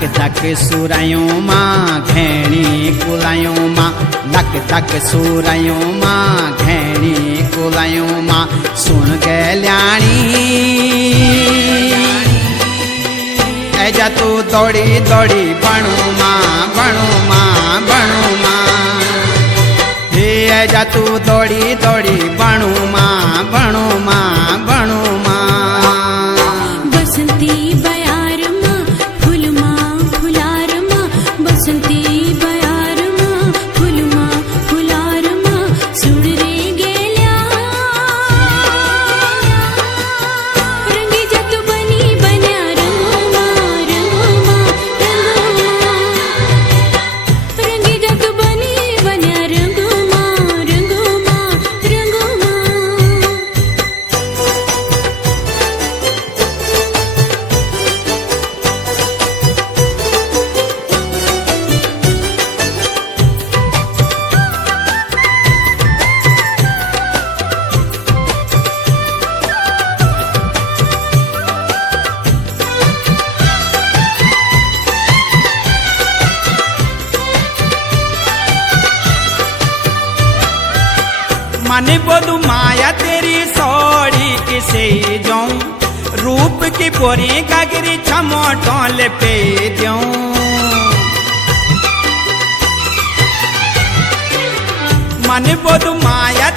धक धक सुरायों माँ घेणी कुलायों माँ, धक धक सुरायों माँ घेणी कुलायों माँ। सुन गल्याणी ऐजा तू दौड़ी दौड़ी बणु माँ बणु माँ बणु माँ। हे ऐजा तू दौड़ी दौड़ी बणु माँ बणु माँ बणु माँ। बसंती बयार माँ फूल माँ फुलार माँ, बसंती बयार माँ फूल माँ फुलार माँ। सुन रे गेल्या रंगी जत बनी बन्या रंगो माँ रंगो माँ रंगो माँ। रंगी जत बनी बन्या रंगो माँ रंगो माँ रंगो माँ। मने बोलू माया तेरी सोड़ी किसे जाऊं, रूप की बोरी गागरी छमोटों ले पे दूं। मने बोलू माया